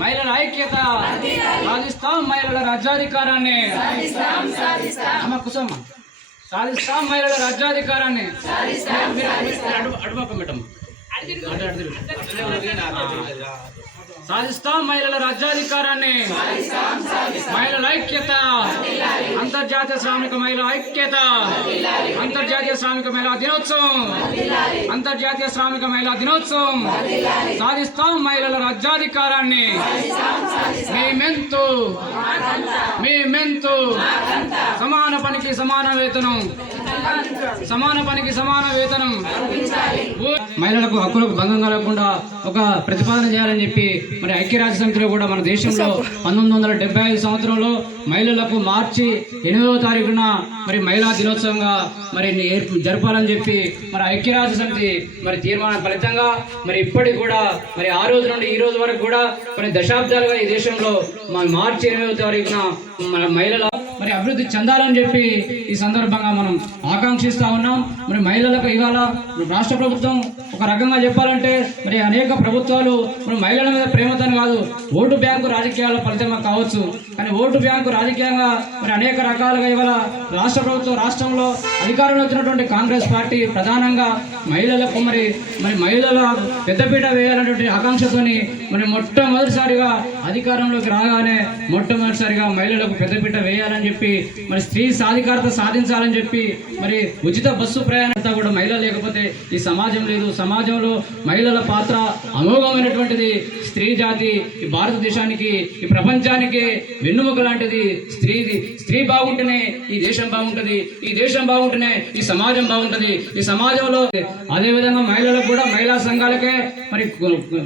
మహిళల ఐక్యత సాధిస్తాం, మహిళల రాజ్యాధికారాన్ని కుసమ్మ సాధిస్తాం, మహిళల రాజ్యాధికారాన్ని అడుపక్క మేడం సాధిస్తాం, మహిళల రాజ్యాధికారాన్ని మహిళల ఐక్యత అంతర్జాతీయ శ్రామిక మహిళా ఐక్యత అంతర్జాతీయ శ్రామిక మహిళా దినోత్సవం అంతర్జాతీయ శ్రామిక మహిళా దినోత్సవం సాధిస్తాం, మహిళల రాజ్యాధికారాన్ని మేమెంతో సమాన పనికి సమాన వేతనం మహిళలకు హక్కులకు భంగం కలగకుండా ఒక ప్రతిపాదన చేయాలని చెప్పి మరి ఐక్యరాజ్య సమితిలో కూడా మన దేశంలో 1975 సంవత్సరంలో మహిళలకు మార్చి 8వ తారీఖున మరి మహిళా దినోత్సవంగా మరి జరపాలని చెప్పి మరి ఐక్యరాజ్య సమితి మరి తీర్మానం ఫలితంగా మరి ఇప్పటికి కూడా మరి ఆ రోజు నుండి ఈ రోజు వరకు కూడా కొన్ని దశాబ్దాలుగా ఈ దేశంలో మార్చి 8వ తారీఖున మన మహిళల మరి అభివృద్ధి చెందాలని చెప్పి ఈ సందర్భంగా మనం ఆకాంక్షిస్తా ఉన్నాం. మరి మహిళలకు ఇవాళ రాష్ట్ర ప్రభుత్వం ఒక రకంగా చెప్పాలంటే మరి అనేక ప్రభుత్వాలు మరి మహిళల మీద ప్రేమతో కాదు, ఓటు బ్యాంకు రాజకీయాల ఫలితంగా కావచ్చు, కానీ ఓటు బ్యాంకు రాజకీయంగా మరి అనేక రకాలుగా ఇవాళ రాష్ట్ర ప్రభుత్వం రాష్ట్రంలో అధికారంలో వచ్చినటువంటి కాంగ్రెస్ పార్టీ ప్రధానంగా మహిళలకు మరి మహిళల పెద్దపీట వేయాలనేటువంటి ఆకాంక్షతోని మరి మొట్టమొదటిసారిగా అధికారంలోకి రాగానే మొట్టమొదటిసారిగా మహిళలకు పెద్దపీట వేయాలని చెప్పి మరి స్త్రీ సాధికారత సాధించాలని చెప్పి మరి ఉచిత బస్సు ప్రయాణంతా కూడా మహిళ లేకపోతే ఈ సమాజం లేదు. సమాజంలో మహిళల పాత్ర అమోఘమైనటువంటిది. స్త్రీ జాతి ఈ భారతదేశానికి ఈ ప్రపంచానికి వెన్నుముక లాంటిది. స్త్రీ బాగుంటేనే ఈ దేశం బాగుంటుంది, ఈ దేశం బాగుంటేనే ఈ సమాజం బాగుంటుంది. ఈ సమాజంలో అదేవిధంగా మహిళలకు కూడా మహిళా సంఘాలకే మరి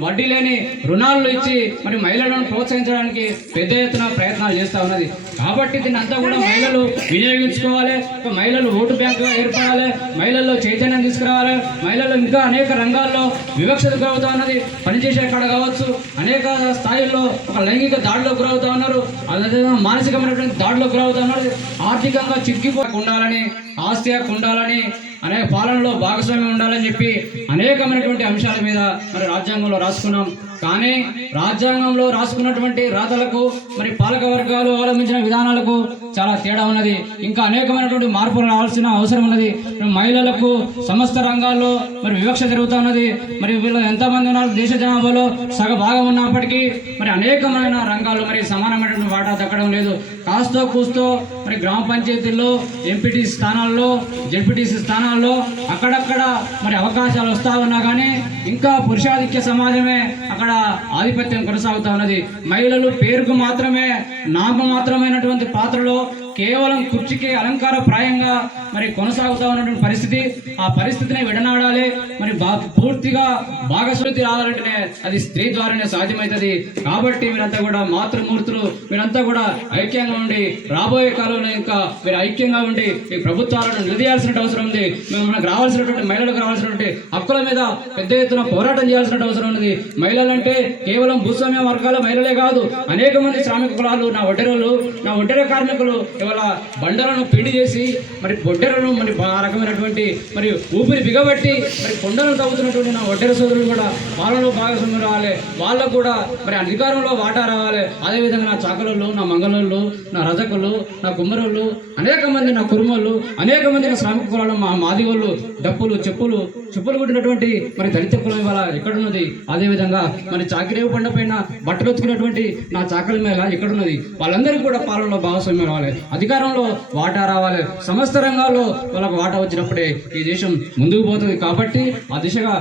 వడ్డీ లేని రుణాలు ఇచ్చి మరి మహిళలను ప్రోత్సహించడానికి పెద్ద ఎత్తున ప్రయత్నాలు చేస్తూ ఉన్నది. కాబట్టి దీన్ని అంతా కూడా మహిళలు వినియోగించుకోవాలి. మహిళలు ఓటు బ్యాంకుగా ఏర్పడాలి, మహిళల్లో చైతన్యం తీసుకురావాలి. మహిళలు ఇంకా అనేక రంగాల్లో వివక్షత గురవుతా ఉన్నది. పనిచేసే కాడ కావచ్చు, అనేక స్థాయిల్లో ఒక లైంగిక దాడిలో గురవుతా ఉన్నారు, అదేవిధంగా మానసికమైనటువంటి దాడిలో గురవుతా ఉన్నారు. ఆర్థికంగా చిక్కిపోయి ఉండాలని, ఆస్తి హక్కు ఉండాలని, అనేక పాలనలో భాగస్వామ్యం ఉండాలని చెప్పి అనేకమైనటువంటి అంశాల మీద మరి రాజ్యాంగంలో రాసుకున్నాం. కానీ రాజ్యాంగంలో రాసుకున్నటువంటి రాతలకు మరి పాలక వర్గాలు అవలంబించిన విధానాలకు చాలా తేడా ఉన్నది. ఇంకా అనేకమైనటువంటి మార్పులు రావాల్సిన అవసరం ఉన్నది. మహిళలకు సమస్త రంగాల్లో మరి వివక్ష జరుగుతూ ఉన్నది. మరి వీళ్ళు ఎంతమంది ఉన్నారు దేశ జనాభాలో సగ భాగం ఉన్నప్పటికీ మరి అనేకమైన రంగాల్లో మరి సమానమైనటువంటి వాటా దక్కడం లేదు. కాస్తో కూస్తో మరి గ్రామ పంచాయతీల్లో, ఎంపీటీసీ స్థానాల్లో, జెడ్పీటీసీ స్థానాల్లో అక్కడక్కడ మరి అవకాశాలు వస్తా ఉన్నా కానీ ఇంకా పురుషాధిక్య సమాజమే అక్కడ ఆధిపత్యం కొనసాగుతా ఉన్నది. మహిళలు పేరుకు మాత్రమే, నామమాత్రమైనటువంటి పాత్రలో కేవలం కుర్చీకి అలంకార ప్రాయంగా మరి కొనసాగుతూ ఉన్నటువంటి పరిస్థితి. ఆ పరిస్థితిని విడనాడాలి. మరి పూర్తిగా భాగస్వామి రావాలంటేనే అది స్త్రీ ద్వారానే సాధ్యమవుతుంది. కాబట్టి మీరంతా కూడా మాతృమూర్తులు, మీరంతా కూడా ఐక్యంగా ఉండి రాబోయే కాలంలో ఇంకా మీరు ఐక్యంగా ఉండి ఈ ప్రభుత్వాలను నిలదీయాల్సిన అవసరం ఉంది. మనకు రావాల్సినటువంటి మహిళలకు రావాల్సినటువంటి హక్కుల మీద పెద్ద ఎత్తున పోరాటం చేయాల్సిన అవసరం ఉంది. మహిళలంటే కేవలం భూస్వామ్య వర్గాల మహిళలే కాదు, అనేక మంది శ్రామిక కులాలు, నా ఒడ్డెర కార్మికులు ఇవాళ బండలను పిండి చేసి మరి ఒడ్డెరను మరి ఆ రకమైనటువంటి మరి ఊపిరి బిగబట్టి మరి కొండలను తవ్వుతున్నటువంటి నా ఒడ్డెర సోదరులు కూడా వాళ్ళలో భాగస్వామ్యం రావాలి. వాళ్ళకు కూడా మరి అధికారంలో వాటా రావాలి. అదేవిధంగా నా చాకలోళ్ళు, నా మంగళోళ్ళు, నా రజకులు, నా కుమ్మరోళ్ళు, అనేక మంది నా కురుమోళ్ళు, అనేక మంది నా శ్రామిక కులాలు, మా మాదిగోళ్ళు డప్పులు చెప్పులు కుట్టినటువంటి మరి దళిత కులం ఇవాళ ఎక్కడున్నది? అదేవిధంగా మరి చాకిరేవు పండ పైన బట్టలు ఉతుకున్నటువంటి నా చాకలి మేళ ఎక్కడున్నది? వాళ్ళందరికీ కూడా పాలనలో భాగస్వామ్యం రావాలి, అధికారంలో వాటా రావాలి. సమస్త రంగాల్లో వాళ్ళకు వాటా వచ్చినప్పుడే ఈ దేశం ముందుకు పోతుంది. కాబట్టి ఆ దిశగా